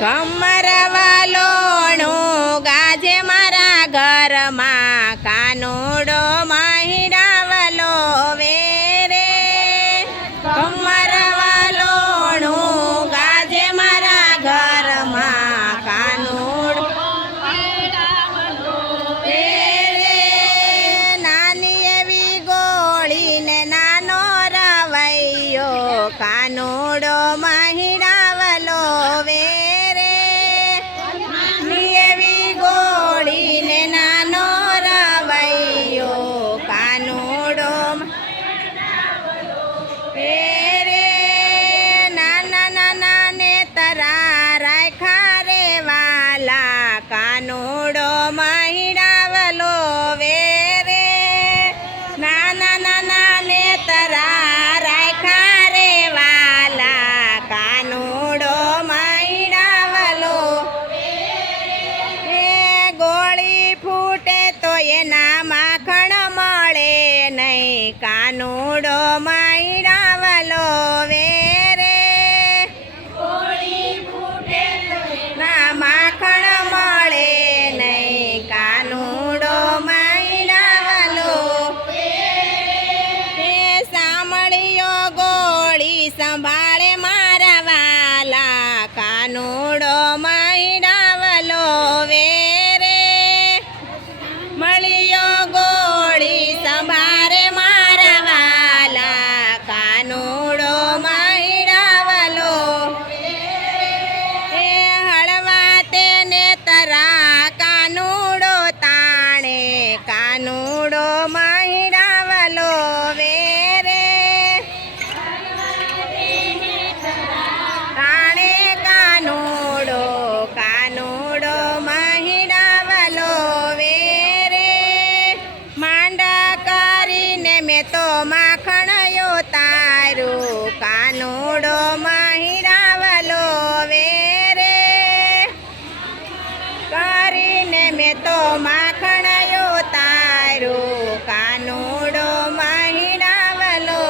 કમર વાલોણું ગાજે મારા ઘરમાં કાનુડો મહિડાવલો વેરે કમર વાલોણું ગાજે મારા ઘરમાં કાનુડો વેરે નાની એવી ગોળીને નાનો રવૈયો કાનુડો મહિડાવલો વેરે એવી ગોળીને નાનો રવૈયો કાનુડો વેરે નાના નાના ને તરા રાખ્યા રે વાલા કાનુડો મહિડાવલો વેરે નાના નાના ને તરા રાખ્યા રે વાલા કાનુડો મહિડાવલો એ ગોળી ફૂટે તો એના માખણ મળે નહીં કાનુડો મહિડાવલો વેરે ના માખણ મળે નહીં કાનુડો મહિડાવલો એ સાંભળ્યો ગોળી સંભાળે મારા વાલા કાનુડો મહિડાવલો વેરે મળ્યો ગોળી સંભાળે મારા વાલા કાનુડો મહિડાવલો એ હળવા તેને તરા કાનુડો તાણે કાનુડો મહિડાવલો વેરે તાણે કાનુડો કાનુડો મહિડાવલો વેરે માંડા કરીને મેં તો માખણયો તારું કાનુડો મહિડાવલો વેરે કરીને મેં તો માખણયો તારું કાનુડો મહિડાવલો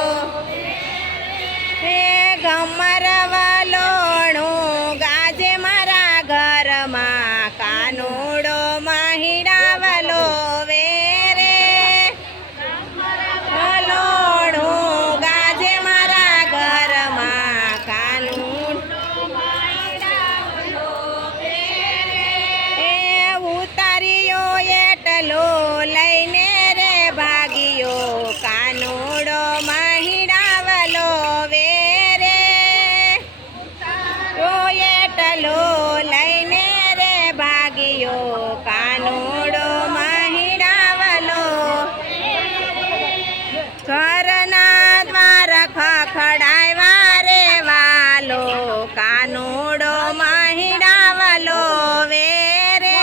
હે ગમર વાલોણું ગાજે મારા ઘરમાં કાનુડો મહિડાવલો વેરે વાલોણું ગાજે મારા ઘરમાં કાનુડો મહિડાવલો એ ઉતાર્યો એટલો લઈને રે ભાગ્યો કાનુડો મહિડાવલો વેરે તો એટલો લઈને રે ભાગ્યો કાનુડો મહિડાવલો ઘરના દ્વાર ખખડાવ્યા રે વાલો કાનુડો મહિડાવલો વેરે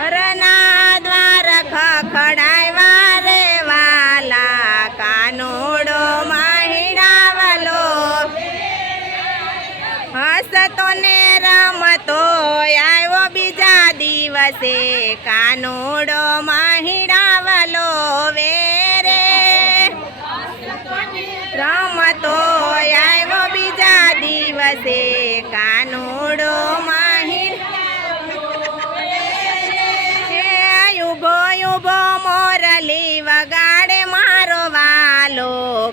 ઘરના દ્વાર ખખડાવ્યા રે વાલા કાનુડો મહિડાવલો હસતો ને રમતો આવ્યો બીજા દિવસે કાનુડો મહિડાવલો વેરે રમતો આવ્યો બીજા દિવસે કાનુડો ઉભો ઉભો મોરલી વગાડે મારો વાલો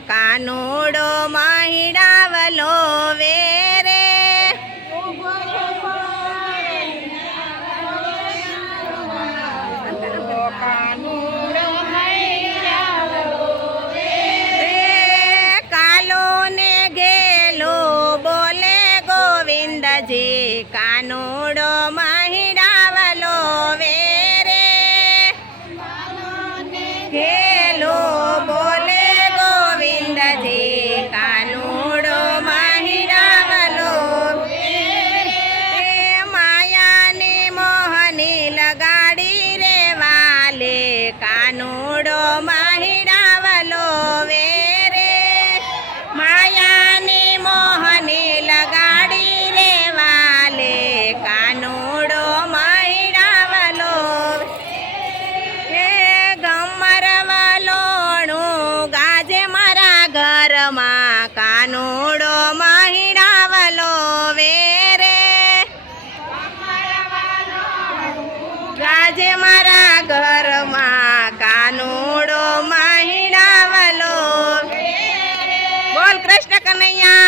કાનુડો મહિડાવલો વેરે કાનુડો મહિડાવલો વેરે કાલો ને ગેલો બોલે ગોવિંદજી કાનુડો મહિડાવલો વેરે ગેલો બોલે ગોવિંદજી કાનુડો મહિડાવલો એ માયાની મોહની લગાડી રે વાલે કાનુડો મહિડાવલો વેરે માયાની મોહની લગાડી રે વાલે આજે મારા ઘરમાં કાનુડો મહિડાવલો બોલ કૃષ્ણ કનૈયા